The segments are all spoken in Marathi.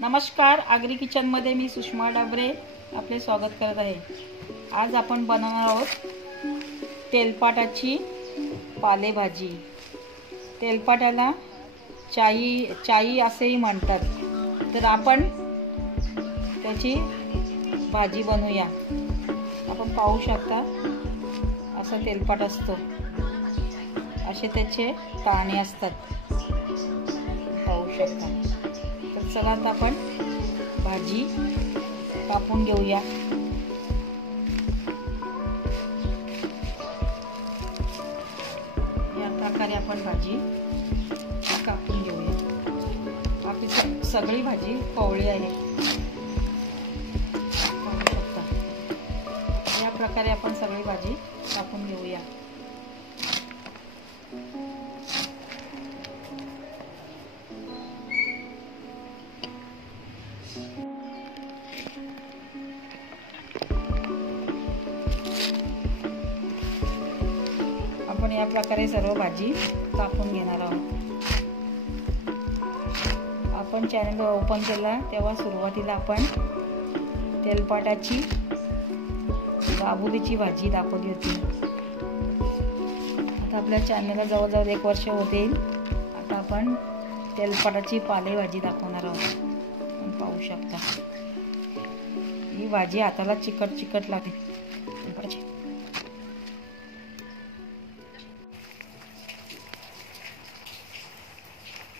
नमस्कार, आगरी किचनमध्ये मी सुषमा डाबरे आपले स्वागत करत आहे। आज आपण बनवणार आहोत तेलपाटाची पालेभाजी। तेलपाटाला चाई असेही म्हणतात। तर आपण त्याची भाजी बनवूया। आपण पाहू शकता असा तेलपाट असतो, असे त्याचे दाणे असतात, पाहू शकता। तर चला आता आपण भाजी कापून घेऊया। या प्रकारे आपण भाजी कापून घेऊया। आपली सगळी भाजी कोवळी आहे, पाहू शकता। या प्रकारे आपण सगळी भाजी कापून घेऊया। आपण या प्रकारे सर्व भाजी कापून घेणार आहोत। आपण चॅनल ओपन केला तेव्हा सुरुवातीला आपण तेलपाटाची दाबुलीची भाजी दाखवली होती। आता आपल्या चॅनलला जवळजवळ 1 वर्ष होते। आता आपण तेलपाटाची पालेभाजी दाखवणार आहोत। आपण पाहू शकता ही भाजी हाताला चिकट लागते।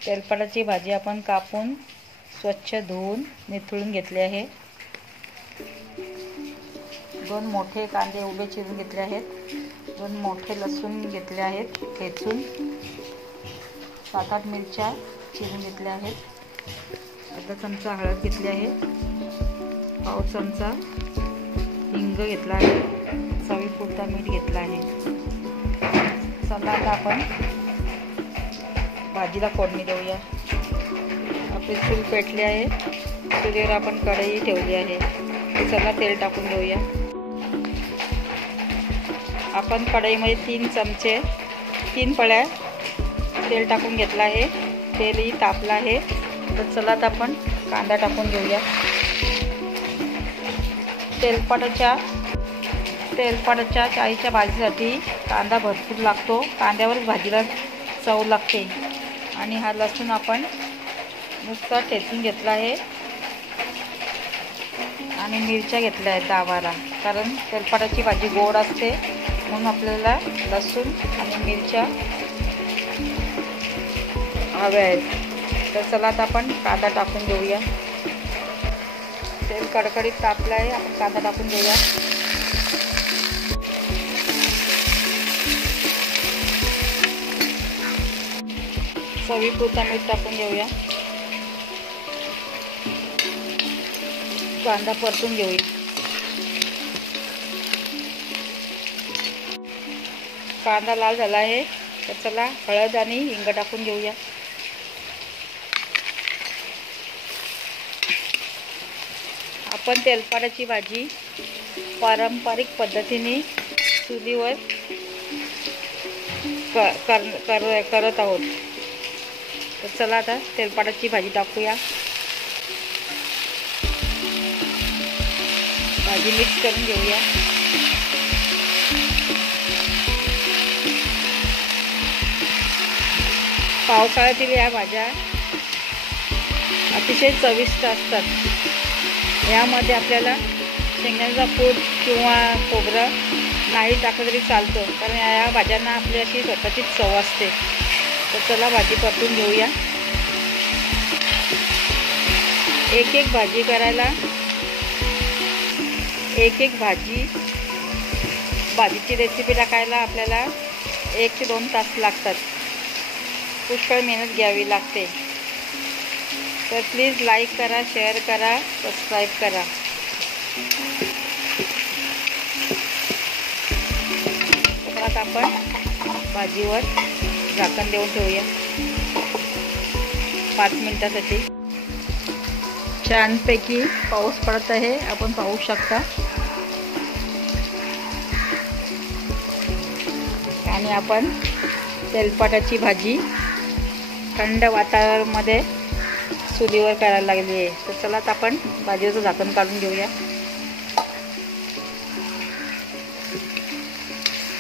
तेलपाटाची भाजी आपण कापून स्वच्छ धुवून निथळून घेतले आहे। 2 मोठे कांदे उभे चिरून घेतले आहेत। 2 मोठे लसूण घेतले आहेत ठेचून। 7-8 मिरच्या चिरून घेतल्या आहेत। अर्धा चमचा हळद घेतली आहे। पाव चमचा हिंग घेतला आहे। चवीपुरता मीठ घेतला आहे। चला आता आपण भाजीला फोडणी देऊया। आपली चूल पेटली आहे। चुलीवर आपण कढई ठेवली आहे। चला तेल टाकून घेऊया। आपण कढईमध्ये 3 पळ्या तेल टाकून घेतला आहे। तेलही तापलं आहे। तर चला आता आपण कांदा टाकून घेऊया। तेलपाटाच्या चाईच्या भाजीसाठी कांदा भरपूर लागतो। कांद्यावर भाजीला चव लागते। आणि हा लसूण आपण नुसता ठेचून घेतला आहे। आणि मिरच्या घेतल्या आहेत 10-12, कारण तेलपाटाची भाजी गोड असते म्हणून आपल्याला लसूण आणि मिरच्या हव्या आहेत। तर चला आता आपण कांदा टाकून घेऊया। तेल कडकडीत तापलं आहे। आपण कांदा टाकून घेऊया। चवीपुरता मीठ टाकून घेऊया। कांदा परतून घेऊया। कांदा लाल झाला आहे। तर चला हळद आणि हिंग टाकून घेऊया। आपण तेलपाटाची भाजी पारंपरिक पद्धतीने चुलीवर करत आहोत। तर चला आता तेलपाटाची भाजी टाकूया। भाजी मिक्स करून घेऊया। पावसाळ्यातील या भाज्या अतिशय चविष्ट असतात। यामध्ये आपल्याला शेंगदाण्याचा कूट किंवा खोबरं नाही टाकलं तरी चालतं, कारण या भाज्यांना आपली अशी स्वतःची चव असते। तर चला भाजी परतून घेऊया। एक भाजी करायला भाजीची रेसिपी टाकायला आपल्याला 1 ते 2 तास लागतात। पुष्कळ मेहनत घ्यावी लागते। तर प्लीज लाईक करा, शेअर करा, सबस्क्राईब करा। तर आता आपण भाजीवर झाकण देऊन ठेवूया 5 मिनिटासाठी। छानपैकी पाऊस पडत आहे, आपण पाहू शकता। आणि आपण तेलपाटाची भाजी थंड वातावरणामध्ये चुलीवर करायला लागली आहे. तर चला आता आपण भाजीवरचं झाकण काढून घेऊया.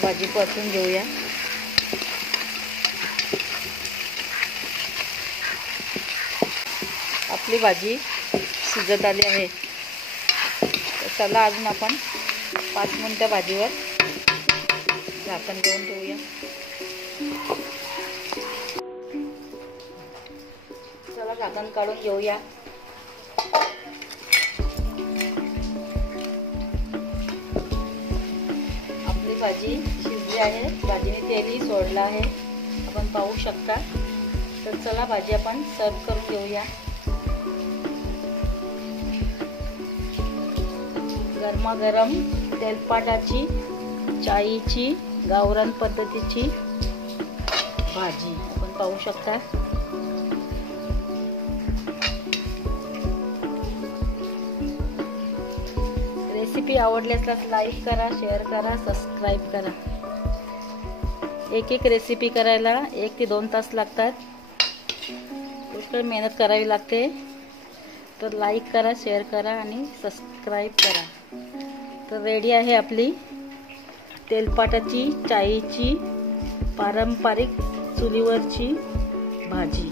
भाजी परतून घेऊया. आपली भाजी शिजत आली आहे. तर चला अजून आपण 5 मिनिटं भाजीवर झाकण देऊन ठेवूया. चला झाकण काढून घेऊया. आपली भाजी शिजली आहे. भाजीने तेलही सोडलं आहे, आपण पाहू शकता. तर चला भाजी आपण सर्व करून घेऊया. गरमागरम तेलपाटाची चाईची गावरान पद्धतीची भाजी आपण पाहू शकता. रेसिपी आवडली असल्यास लाईक करा, शेअर करा, सबस्क्राईब करा. एक रेसिपी करायला 1 ते 2 तास लागतात. पुष्कळ मेहनत करावी लागते. तर लाईक करा, शेअर करा आणि सबस्क्राईब करा. तर रेडी आहे आपली तेलपाटाची चाईची पारंपरिक चुलीवरची भाजी.